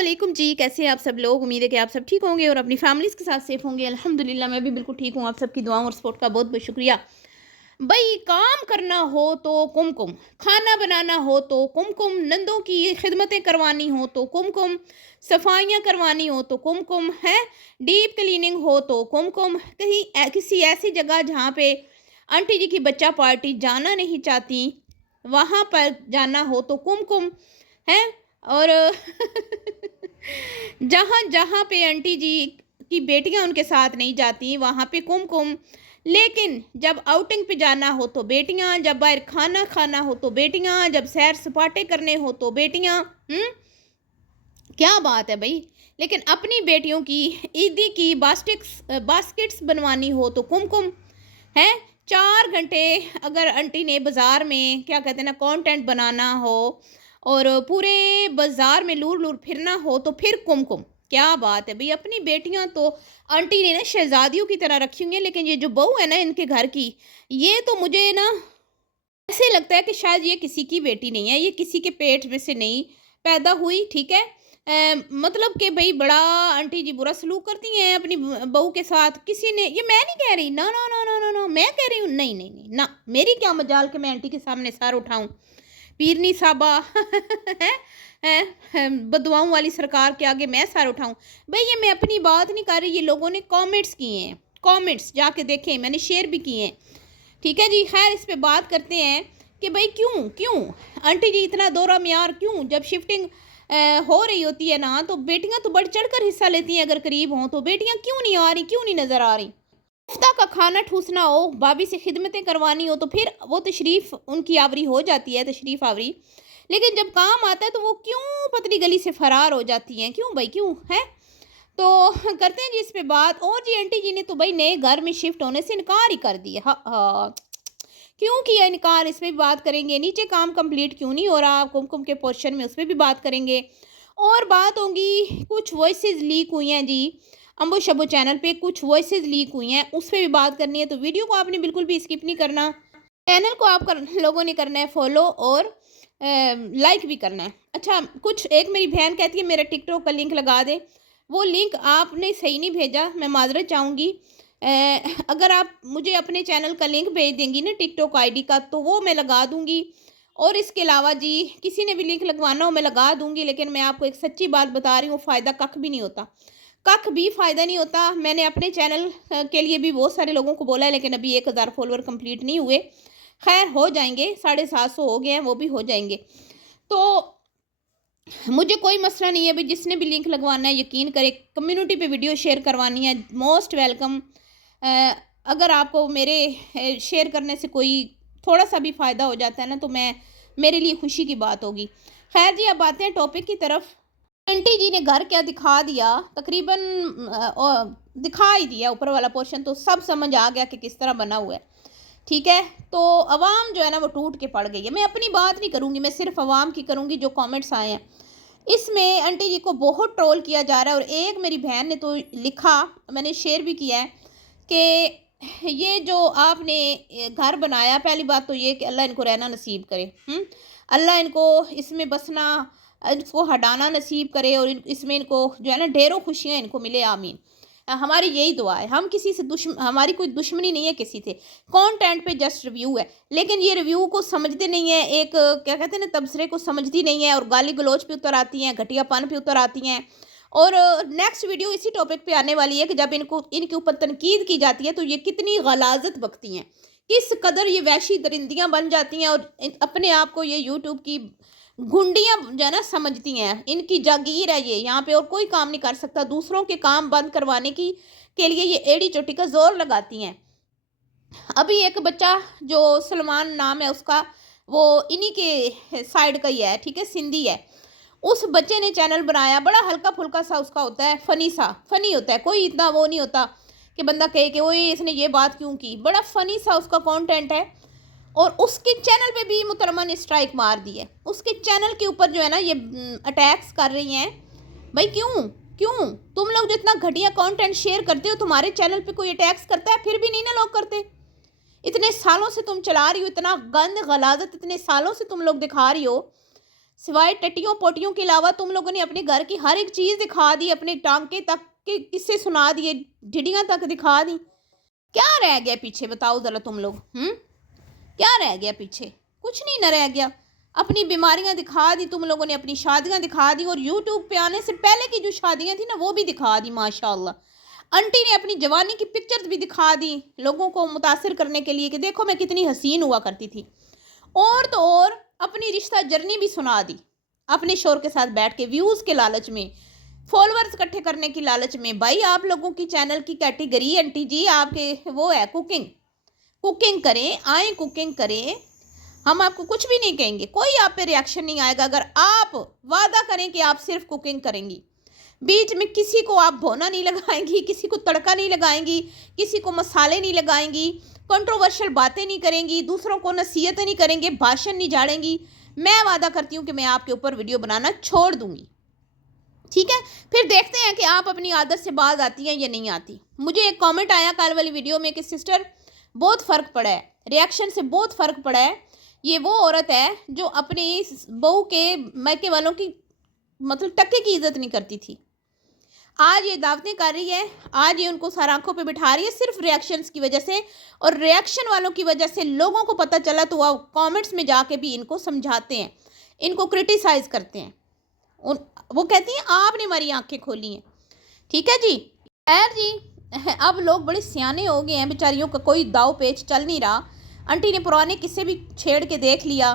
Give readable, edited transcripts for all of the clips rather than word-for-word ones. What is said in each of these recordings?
अस्सलामुअलैकुम जी, कैसे हैं आप सब लोग। उम्मीद है कि आप सब ठीक होंगे और अपनी फैमिलीज़ के साथ सेफ होंगे। अल्हम्दुलिल्लाह मैं भी बिल्कुल ठीक हूँ। आप सबकी दुआओं और सपोर्ट का बहुत बहुत शुक्रिया। भाई काम करना हो तो कुमकुम, खाना बनाना हो तो कुमकुम, नंदों की खिदमतें करवानी हो तो कुमकुम, सफाइयाँ करवानी हो तो कुमकुम है, डीप क्लीनिंग हो तो कुमकुम, कहीं किसी ऐसी जगह जहाँ पे आंटी जी की बच्चा पार्टी जाना नहीं चाहती वहाँ पर जाना हो तो कुमकुम है। और जहाँ जहाँ पे आंटी जी की बेटियां उनके साथ नहीं जाती वहाँ पे कुमकुम, लेकिन जब आउटिंग पे जाना हो तो बेटियां, जब बाहर खाना खाना हो तो बेटियां, जब सैर सपाटे करने हो तो बेटियां। क्या बात है भाई। लेकिन अपनी बेटियों की ईदी की बास्केट्स बनवानी हो तो कुमकुम है। 4 घंटे अगर आंटी ने बाज़ार में क्या कहते हैं ना कंटेंट बनाना हो और पूरे बाज़ार में लूर लूर फिरना हो तो फिर कुमकुम। क्या बात है भाई। अपनी बेटियां तो आंटी ने ना शहजादियों की तरह रखी हुई हैं, लेकिन ये जो बहू है ना इनके घर की, ये तो मुझे ना ऐसे लगता है कि शायद ये किसी की बेटी नहीं है, ये किसी के पेट में से नहीं पैदा हुई। ठीक है। मतलब कि भाई बड़ा आंटी जी बुरा सलूक करती हैं अपनी बहू के साथ। किसी ने, ये मैं नहीं कह रही, ना ना ना ना ना ना, मैं कह रही हूँ नहीं नहीं नहीं ना, मेरी क्या मजाल कि मैं आंटी के सामने सर उठाऊं। पीरनी साहबा बदुआओं वाली सरकार के आगे मैं सर उठाऊं। भाई ये मैं अपनी बात नहीं कर रही, ये लोगों ने कमेंट्स किए हैं, कमेंट्स जाके देखें, मैंने शेयर भी किए हैं। ठीक है जी। खैर इस पे बात करते हैं कि भाई क्यों क्यों आंटी जी इतना दौरा म्यार क्यों, जब शिफ्टिंग हो रही होती है ना तो बेटियां तो बढ़ चढ़ कर हिस्सा लेती हैं, अगर करीब हों तो बेटियां क्यों नहीं आ रही, क्यों नहीं नज़र आ रही। मुफ्ता का खाना ठूसना हो, भाभी से खिदमतें करवानी हो तो फिर वो तशरीफ़ उनकी आवरी हो जाती है, तशरीफ़ आवरी। लेकिन जब काम आता है तो वो क्यों पतली गली से फरार हो जाती हैं, क्यों भाई क्यों है। तो करते हैं जी इस पे बात। और जी आंटी जी ने तो भाई नए घर में शिफ्ट होने से इनकार ही कर दिया। हाँ हाँ, क्यों किया इनकार, इस पे भी बात करेंगे। नीचे काम कंप्लीट क्यों नहीं हो रहा कुमकुम के पोर्शन में, उस पर भी बात करेंगे। और बात होगी कुछ वॉइसेस लीक हुई हैं जी अम्बो शबो चैनल पे, कुछ वॉइसेस लीक हुई हैं, उस पर भी बात करनी है। तो वीडियो को आपने बिल्कुल भी स्किप नहीं करना, चैनल को लोगों ने करना है फॉलो और लाइक भी करना है। अच्छा, कुछ एक मेरी बहन कहती है मेरा टिकटॉक का लिंक लगा दे। वो लिंक आपने सही नहीं भेजा, मैं माजरत चाहूँगी। अगर आप मुझे अपने चैनल का लिंक भेज देंगी ना टिकटॉक आईडी का, तो वो मैं लगा दूँगी। और इसके अलावा जी किसी ने भी लिंक लगवाना हो मैं लगा दूँगी, लेकिन मैं आपको एक सच्ची बात बता रही हूँ, फ़ायदा कख भी नहीं होता, कख भी फ़ायदा नहीं होता। मैंने अपने चैनल के लिए भी बहुत सारे लोगों को बोला है, लेकिन अभी 1000 फॉलोअर कंप्लीट नहीं हुए। खैर हो जाएंगे, 750 हो गए हैं, वो भी हो जाएंगे। तो मुझे कोई मसला नहीं है भाई, जिसने भी लिंक लगवाना है यकीन करे, कम्युनिटी पे वीडियो शेयर करवानी है, मोस्ट वेलकम। अगर आपको मेरे शेयर करने से कोई थोड़ा सा भी फ़ायदा हो जाता है ना तो मैं, मेरे लिए खुशी की बात होगी। खैर जी अब आते हैं टॉपिक की तरफ। आंटी जी ने घर क्या दिखा दिया, तकरीबन दिखा ही दिया ऊपर वाला पोर्शन, तो सब समझ आ गया कि किस तरह बना हुआ है। ठीक है। तो अवाम जो है ना वो टूट के पड़ गई है। मैं अपनी बात नहीं करूँगी, मैं सिर्फ अवाम की करूँगी जो कमेंट्स आए हैं। इसमें आंटी जी को बहुत ट्रोल किया जा रहा है। और एक मेरी बहन ने तो लिखा, मैंने शेयर भी किया है, कि ये जो आपने घर बनाया, पहली बात तो ये कि अल्लाह इनको रहना नसीब करे। अल्लाह इनको इसमें बसना, इसको हटाना नसीब करे, और इसमें इनको जो है ना ढेरों खुशियाँ इनको मिले, आमीन। हमारी यही दुआ है। हम किसी से हमारी कोई दुश्मनी नहीं है किसी से, कंटेंट पे जस्ट रिव्यू है। लेकिन ये रिव्यू को समझते नहीं है, एक क्या कहते हैं ना तबसरे को समझती नहीं है, और गाली गलौज पे उतर आती हैं, घटियापन पे उतर आती हैं। और नेक्स्ट वीडियो इसी टॉपिक पे आने वाली है कि जब इनको इनके ऊपर तनकीद की जाती है तो ये कितनी गलाजत बकती हैं, किस कदर ये वैशी दरिंदियाँ बन जाती हैं, और अपने आप को ये यूट्यूब की घुंडियाँ जो है ना समझती हैं। इनकी जागीर है ये, यहाँ पे और कोई काम नहीं कर सकता। दूसरों के काम बंद करवाने की के लिए ये एड़ी चोटी का जोर लगाती हैं। अभी एक बच्चा जो सलमान नाम है उसका, वो इन्हीं के साइड का ही है, ठीक है, सिंधी है। उस बच्चे ने चैनल बनाया, बड़ा हल्का फुल्का सा उसका होता है, फनी होता है, कोई इतना वो नहीं होता कि बंदा कहे कि वो इसने ये बात क्यों की। बड़ा फनी सा उसका कंटेंट है। और उसके चैनल पे भी मुहतरमा ने स्ट्राइक मार दी है। उसके चैनल के ऊपर जो है ना ये अटैक्स कर रही हैं। भाई क्यों क्यों तुम लोग जो इतना घटिया कंटेंट शेयर करते हो, तुम्हारे चैनल पे कोई अटैक्स करता है? फिर भी नहीं ना लोग करते। इतने सालों से तुम चला रही हो, इतना गंद गलाजत इतने सालों से तुम लोग दिखा रही हो। सिवाय टट्टियों पोटियों के अलावा तुम लोगों ने अपने घर की हर एक चीज़ दिखा दी, अपने टांके तक के किस्से सुना दिए, ढिडियाँ तक दिखा दी। क्या रह गया पीछे बताओ ज़रा तुम लोग? क्या रह गया पीछे? कुछ नहीं न रह गया। अपनी बीमारियां दिखा दी तुम लोगों ने, अपनी शादियां दिखा दी, और यूट्यूब पे आने से पहले की जो शादियां थी ना वो भी दिखा दी माशाल्लाह। आंटी ने अपनी जवानी की पिक्चर्स भी दिखा दी लोगों को मुतासिर करने के लिए कि देखो मैं कितनी हसीन हुआ करती थी। और तो और अपनी रिश्ता जर्नी भी सुना दी अपने शोर के साथ बैठ के, व्यूज़ के लालच में, फॉलोअर्स इकट्ठे करने की लालच में। भाई आप लोगों की चैनल की कैटेगरी आंटी जी आपके वो है कुकिंग करें, आए कुकिंग करें, हम आपको कुछ भी नहीं कहेंगे, कोई आप पे रिएक्शन नहीं आएगा अगर आप वादा करें कि आप सिर्फ कुकिंग करेंगी। बीच में किसी को आप भोना नहीं लगाएंगी, किसी को तड़का नहीं लगाएंगी, किसी को मसाले नहीं लगाएंगी, कंट्रोवर्शियल बातें नहीं करेंगी, दूसरों को नसीहतें नहीं करेंगे, भाषण नहीं झाड़ेंगी। मैं वादा करती हूँ कि मैं आपके ऊपर वीडियो बनाना छोड़ दूँगी, ठीक है? फिर देखते हैं कि आप अपनी आदत से बाज आती हैं या नहीं आती। मुझे एक कॉमेंट आया कल वाली वीडियो में कि सिस्टर बहुत फ़र्क पड़ा है, रिएक्शन से बहुत फ़र्क पड़ा है। ये वो औरत है जो अपनी बहू के मायके वालों की मतलब टक्के की इज्जत नहीं करती थी, आज ये दावतें कर रही है, आज ये उनको सर आंखों पे बिठा रही है सिर्फ रिएक्शंस की वजह से। और रिएक्शन वालों की वजह से लोगों को पता चला तो वह कमेंट्स में जाके भी इनको समझाते हैं, इनको क्रिटिसाइज़ करते हैं। वो कहती हैं आपने हमारी आंखें खोली हैं, ठीक है जी। खैर जी, अब लोग बड़े सियाने हो गए हैं, बेचारियों का कोई दाव पेच चल नहीं रहा। आंटी ने पुराने किस्से भी छेड़ के देख लिया।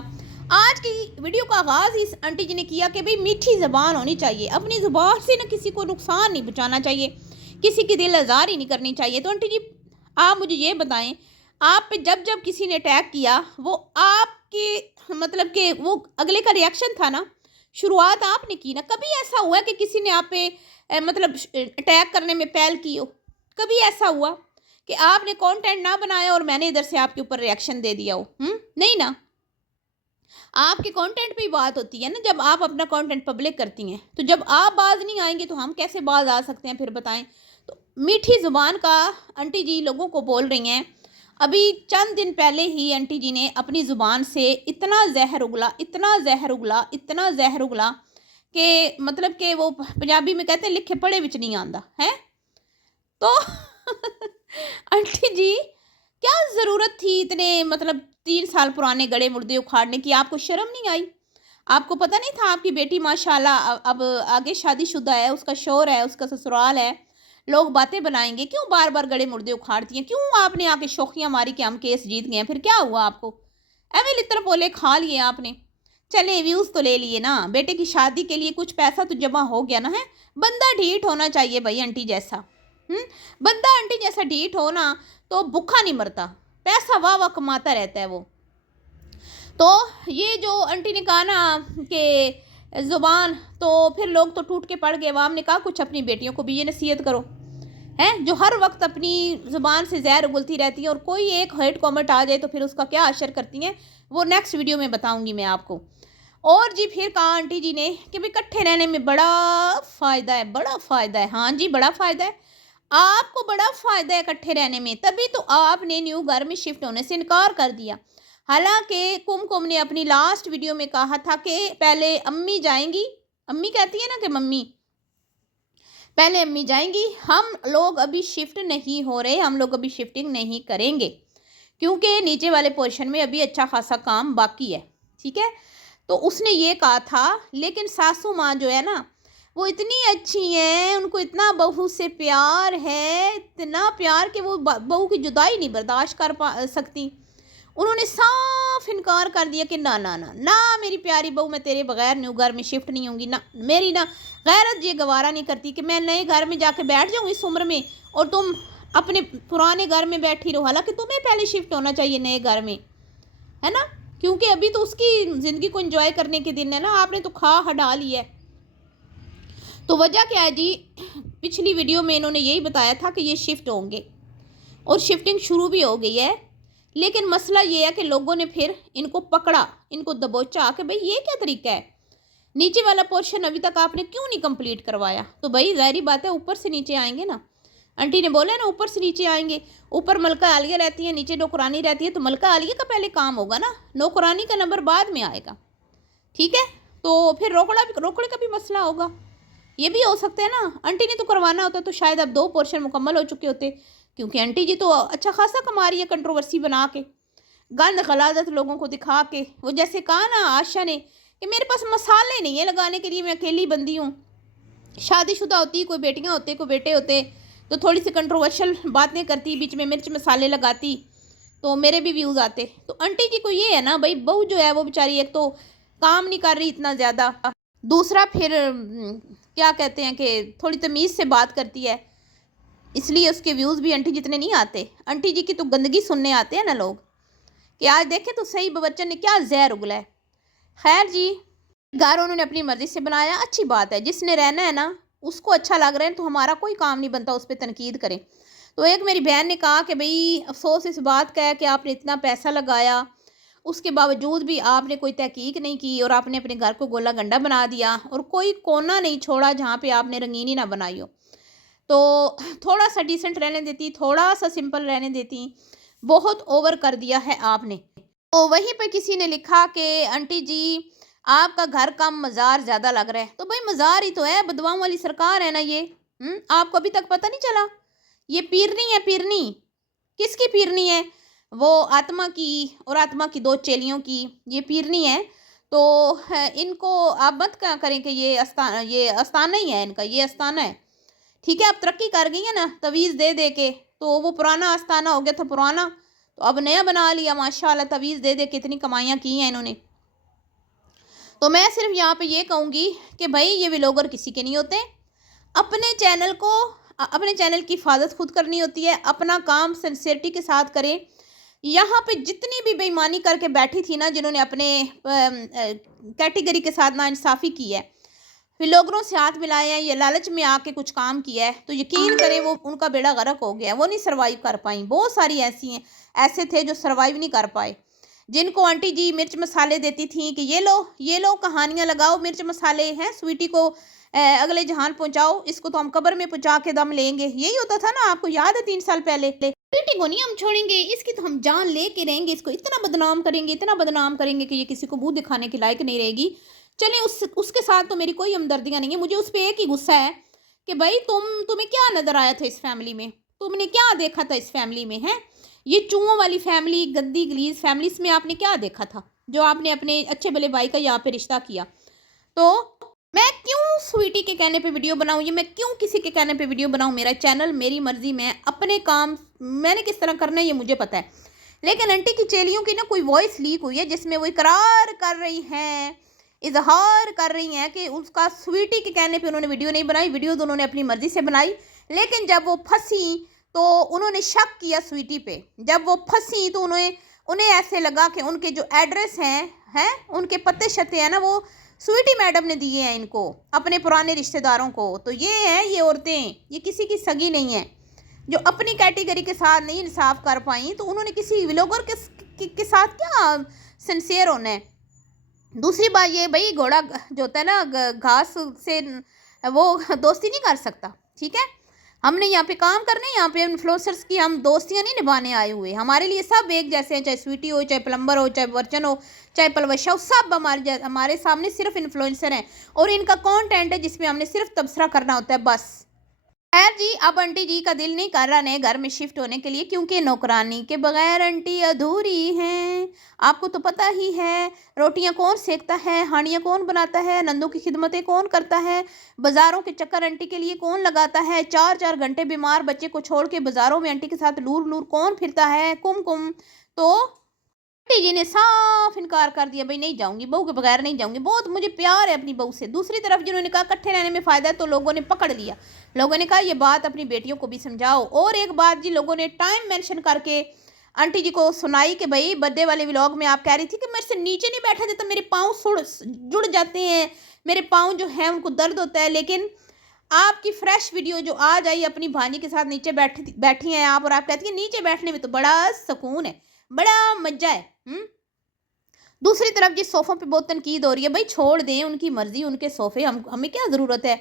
आज की वीडियो का आगाज़ इस आंटी जी ने किया कि भाई मीठी ज़बान होनी चाहिए, अपनी ज़ुबान से ना किसी को नुकसान नहीं पहुँचाना चाहिए, किसी की दिल आज़ार ही नहीं करनी चाहिए। तो आंटी जी आप मुझे ये बताएं, आप पे जब जब किसी ने अटैक किया वो आपके मतलब कि वो अगले का रिएक्शन था ना, शुरुआत आपने की ना। कभी ऐसा हुआ कि किसी ने आप पे मतलब अटैक करने में पहल की हो? कभी ऐसा हुआ कि आपने कंटेंट ना बनाया और मैंने इधर से आपके ऊपर रिएक्शन दे दिया हो? नहीं ना। आपके कंटेंट पे ही बात होती है ना, जब आप अपना कंटेंट पब्लिक करती हैं। तो जब आप बाज नहीं आएंगे तो हम कैसे बाज आ सकते हैं फिर बताएं? तो मीठी ज़ुबान का आंटी जी लोगों को बोल रही हैं। अभी चंद दिन पहले ही आंटी जी ने अपनी ज़ुबान से इतना जहर उगला, इतना जहर उगला, इतना जहर उगला कि मतलब कि वो पंजाबी में कहते हैं लिखे पढ़े विच नहीं आंदा है। तो आंटी जी क्या ज़रूरत थी इतने मतलब 3 साल पुराने गड़े मुर्दे उखाड़ने की? आपको शर्म नहीं आई? आपको पता नहीं था आपकी बेटी माशाल्लाह अब आगे शादीशुदा है, उसका शौहर है, उसका ससुराल है, लोग बातें बनाएंगे, क्यों बार बार गड़े मुर्दे उखाड़ती हैं? क्यों आपने आके शौकियाँ मारी कि हम केस जीत गए हैं? फिर क्या हुआ आपको? एवं लित्र पोले खा लिए आपने, चले व्यूज़ तो ले लिए ना, बेटे की शादी के लिए कुछ पैसा तो जमा हो गया ना। है बंदा ढीठ होना चाहिए भाई आंटी जैसा। बंदा आंटी जैसा ढीठ हो ना तो भूखा नहीं मरता, पैसा वाह वाह कमाता रहता है वो। तो ये जो आंटी ने कहा ना कि ज़ुबान, तो फिर लोग तो टूट के पड़ गए। अवाम ने कहा कुछ अपनी बेटियों को भी ये नसीहत करो, हैं जो हर वक्त अपनी ज़ुबान से जहर उगलती रहती हैं, और कोई एक हेट कमेंट आ जाए तो फिर उसका क्या असर करती हैं वो नेक्स्ट वीडियो में बताऊंगी मैं आपको। और जी फिर कहा आंटी जी ने कि भाई इकट्ठे रहने में बड़ा फ़ायदा है, बड़ा फ़ायदा है। हाँ जी बड़ा फ़ायदा है, आपको बड़ा फ़ायदा है इकट्ठे रहने में, तभी तो आपने न्यू घर में शिफ्ट होने से इनकार कर दिया। हालांकि कुमकुम ने अपनी लास्ट वीडियो में कहा था कि पहले अम्मी जाएंगी, अम्मी कहती है ना कि मम्मी, पहले अम्मी जाएंगी, हम लोग अभी शिफ्ट नहीं हो रहे, हम लोग अभी शिफ्टिंग नहीं करेंगे क्योंकि नीचे वाले पोर्शन में अभी अच्छा खासा काम बाकी है, ठीक है। तो उसने ये कहा था, लेकिन सासू माँ जो है ना वो इतनी अच्छी हैं, उनको इतना बहू से प्यार है, इतना प्यार कि वो बहू की जुदाई नहीं बर्दाश्त कर सकती। उन्होंने साफ इनकार कर दिया कि ना ना ना ना मेरी प्यारी बहू, मैं तेरे बगैर न्यू घर में शिफ्ट नहीं होंगी ना। मेरी ना गैरत ये गवारा नहीं करती कि मैं नए घर में जाके बैठ जाऊँ इस उम्र में और तुम अपने पुराने घर में बैठी रहो। हालांकि तुम्हें पहले शिफ्ट होना चाहिए नए घर में, है ना, क्योंकि अभी तो उसकी ज़िंदगी को एंजॉय करने के दिन है ना, आपने तो खा हटा लिया है। तो वजह क्या है जी, पिछली वीडियो में इन्होंने यही बताया था कि ये शिफ्ट होंगे और शिफ्टिंग शुरू भी हो गई है। लेकिन मसला ये है कि लोगों ने फिर इनको पकड़ा, इनको दबोचा कि भाई ये क्या तरीका है, नीचे वाला पोर्शन अभी तक आपने क्यों नहीं कंप्लीट करवाया? तो भाई ज़ाहिर बात है ऊपर से नीचे आएंगे ना, आंटी ने बोला ना ऊपर से नीचे आएंगे। ऊपर मलका आलिया रहती है, नीचे नौकरानी रहती है, तो मलका आलिया का पहले काम होगा ना, नौकरानी का नंबर बाद में आएगा, ठीक है। तो फिर रोकड़े का भी मसला होगा, ये भी हो सकता है ना। आंटी ने तो करवाना होता तो शायद अब 2 पोर्शन मुकम्मल हो चुके होते, क्योंकि आंटी जी तो अच्छा खासा कमा रही है कंट्रोवर्सी बना के, गंद गलादत लोगों को दिखा के। वो जैसे कहा ना आशा ने कि मेरे पास मसाले नहीं है लगाने के लिए, मैं अकेली बंदी हूँ। शादीशुदा होती, कोई बेटियाँ होते, कोई बेटे होते, तो थोड़ी सी कंट्रोवर्शियल बातें करती, बीच में मिर्च मसाले लगाती, तो मेरे भी व्यूज़ आते। तो आंटी जी को ये है ना भाई, बहू जो है वो बेचारी एक तो काम नहीं कर रही इतना ज़्यादा, दूसरा फिर क्या कहते हैं कि थोड़ी तमीज़ से बात करती है, इसलिए उसके व्यूज़ भी आंटी जितने नहीं आते। आंटी जी की तो गंदगी सुनने आते हैं ना लोग, कि आज देखें तो सही बच्चन ने क्या जहर उगला है। खैर जी, घर उन्होंने अपनी मर्ज़ी से बनाया, अच्छी बात है। जिसने रहना है ना, उसको अच्छा लग रहा है, तो हमारा कोई काम नहीं बनता उस पर तनकीद करें। तो एक मेरी बहन ने कहा कि भाई अफसोस इस बात का है कि आपने इतना पैसा लगाया, उसके बावजूद भी आपने कोई तहकीक नहीं की और आपने अपने घर को गोला गंडा बना दिया और कोई कोना नहीं छोड़ा जहाँ पे आपने रंगीनी ना बनाई हो। तो थोड़ा सा डिसेंट रहने देती, थोड़ा सा सिंपल रहने देती, बहुत ओवर कर दिया है आपने। तो वहीं पे किसी ने लिखा कि आंटी जी आपका घर कम मज़ार ज़्यादा लग रहा है। तो भाई मज़ार ही तो है, बदवाओं वाली सरकार है ना ये। आपको अभी तक पता नहीं चला? ये पीरनी है, पीरनी। किसकी पीरनी है? वो आत्मा की और आत्मा की 2 चेलियों की ये पीरनी है। तो इनको आप मत क्या करें कि ये आस्थाना ही है इनका, ये आस्थाना है। ठीक है, अब तरक्की कर गई है ना तवीज़ दे दे के, तो वो पुराना आस्थाना हो गया था पुराना, तो अब नया बना लिया माशाल्लाह, तवीज़ दे दे के इतनी कमाइयाँ की हैं इन्होंने। तो मैं सिर्फ यहाँ पे ये कहूँगी कि भाई ये व्लॉगर किसी के नहीं होते। अपने चैनल की हिफाजत खुद करनी होती है, अपना काम सिंसियरिटी के साथ करें। यहाँ पे जितनी भी बेईमानी करके बैठी थी ना, जिन्होंने अपने कैटेगरी के साथ नाइंसाफ़ी की है, व्लॉगरों से हाथ मिलाए हैं, ये लालच में आके कुछ काम किया है, तो यकीन करें वो उनका बेड़ा गर्क हो गया, वो नहीं सर्वाइव कर पाई। बहुत सारी ऐसे थे जो सर्वाइव नहीं कर पाए, जिनको आंटी जी मिर्च मसाले देती थी कि ये लो कहानियाँ लगाओ, मिर्च मसाले हैं, स्वीटी को अगले जहान पहुंचाओ, इसको तो हम कब्र में पहुंचा के दम लेंगे। यही होता था ना, आपको याद है 3 साल पहले। स्वीटी को नहीं हम छोड़ेंगे, इसकी तो हम जान लेके रहेंगे, इसको इतना बदनाम करेंगे कि ये किसी को मुंह दिखाने के लायक नहीं रहेगी। चलें, उसके साथ तो मेरी कोई हमदर्दियाँ नहीं है। मुझे उस पर एक ही गुस्सा है कि भाई तुम्हें क्या नज़र आया था इस फैमिली में, तुमने क्या देखा था इस फैमिली में, है ये चूहों वाली फैमिली, गंदी गलीज फैमिली, इसमें आपने क्या देखा था जो आपने अपने अच्छे भले भाई का यहाँ पे रिश्ता किया। तो मैं क्यों स्वीटी के कहने पे वीडियो बनाऊँ, ये मैं क्यों किसी के कहने पे वीडियो बनाऊँ? मेरा चैनल, मेरी मर्जी, मैं अपने काम मैंने किस तरह करना है ये मुझे पता है। लेकिन आंटी की चेलियों की ना कोई वॉइस लीक हुई है जिसमें वो इकरार कर रही हैं, इजहार कर रही हैं कि उसका स्वीटी के कहने पे उन्होंने वीडियो नहीं बनाई, वीडियो तो उन्होंने अपनी मर्जी से बनाई। लेकिन जब वो फंसी तो उन्होंने शक किया स्वीटी पे। जब वो फंसी तो उन्हें ऐसे लगा कि उनके जो एड्रेस हैं उनके पते शते हैं ना, वो स्वीटी मैडम ने दिए हैं इनको, अपने पुराने रिश्तेदारों को। तो ये हैं ये औरतें, ये किसी की सगी नहीं है, जो अपनी कैटेगरी के साथ नहीं इंसाफ कर पाई, तो उन्होंने किसी व्लॉगर के साथ क्या सिंसियर होना है। दूसरी बात ये, भाई घोड़ा जो होता है ना घास से, वो दोस्ती नहीं कर सकता। ठीक है, हमने यहाँ पे काम करने, यहाँ पे इन्फ्लुएंसर्स की हम दोस्तियाँ नहीं निभाने आए हुए। हमारे लिए सब एक जैसे हैं, चाहे स्वीटी हो, चाहे प्लम्बर हो, चाहे वर्चन हो, चाहे पलवशा हो, सब हमारे सामने सिर्फ इन्फ्लुएंसर हैं और इनका कंटेंट है जिसमें हमने सिर्फ तबसरा करना होता है, बस। खैर जी, अब आंटी जी का दिल नहीं कर रहा नए घर में शिफ्ट होने के लिए, क्योंकि नौकरानी के बगैर आंटी अधूरी हैं। आपको तो पता ही है, रोटियां कौन सेकता है, हांडियाँ कौन बनाता है, नंदों की खिदमतें कौन करता है, बाज़ारों के चक्कर आंटी के लिए कौन लगाता है, 4-4 घंटे बीमार बच्चे को छोड़ के बाज़ारों में आंटी के साथ लूर लूर कौन फिरता है, कुम। तो आंटी जी ने साफ इनकार कर दिया, भाई नहीं जाऊंगी, बहू के बगैर नहीं जाऊंगी, बहुत मुझे प्यार है अपनी बहू से। दूसरी तरफ जिन्होंने कहा इकट्ठे रहने में फ़ायदा है, तो लोगों ने पकड़ लिया, लोगों ने कहा ये बात अपनी बेटियों को भी समझाओ। और एक बात जी, लोगों ने टाइम मेंशन करके आंटी जी को सुनाई कि भाई बर्थडे वाले व्लॉग में आप कह रही थी कि मेरे से नीचे नहीं बैठा जाता, मेरे पाँव जुड़ जाते हैं, मेरे पाँव जो हैं उनको दर्द होता है। लेकिन आपकी फ्रेश वीडियो जो आज आई, अपनी भांजी के साथ नीचे बैठी हैं आप, और आप कहती हैं नीचे बैठने में तो बड़ा सुकून है, बड़ा मजा है। दूसरी तरफ जिस सोफ़ों पे बहुत तनकीद हो रही है, भाई छोड़ दें, उनकी मर्जी, उनके सोफ़े, हमें क्या ज़रूरत है,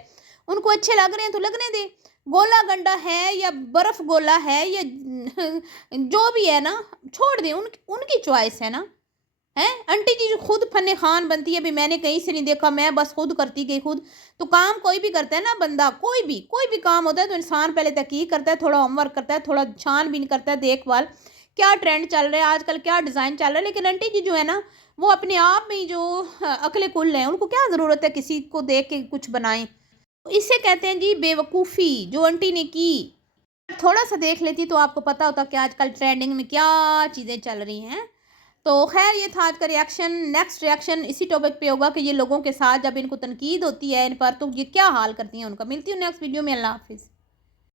उनको अच्छे लग रहे हैं तो लगने दें। गोला गंडा है या बर्फ़ गोला है या जो भी है ना, छोड़ दें, उनकी चॉइस है ना। ہیں آنٹی جی جو خود فن خان بنتی ہے، ابھی میں نے کہیں سے نہیں دیکھا، میں بس خود کرتی گئی خود. تو کام کوئی بھی کرتا ہے نا بندہ، کوئی بھی کام ہوتا ہے تو انسان پہلے تحقیق کرتا ہے، تھوڑا ہوم ورک کرتا ہے، تھوڑا چھان بین کرتا ہے، دیکھ بھال کیا ٹرینڈ چل رہا ہے آج کل، کیا ڈیزائن چل رہا ہے. لیکن آنٹی جی جو ہے نا وہ اپنے آپ میں جو عقل کل ہیں، ان کو کیا ضرورت ہے کسی کو دیکھ کے کچھ بنائیں. اسے کہتے ہیں جی بے وقوفی جو آنٹی نے کی. تھوڑا سا دیکھ لیتی تو آپ کو پتا ہوتا کہ آج کل ٹرینڈنگ میں کیا چیزیں چل رہی ہیں. تو خیر یہ تھا آج کا ریاکشن. نیکسٹ ریاکشن اسی ٹاپک پہ ہوگا کہ یہ لوگوں کے ساتھ جب ان کو تنقید ہوتی ہے ان پر تو یہ کیا حال کرتی ہیں ان کا. ملتی ہوں نیکسٹ ویڈیو میں. اللہ حافظ.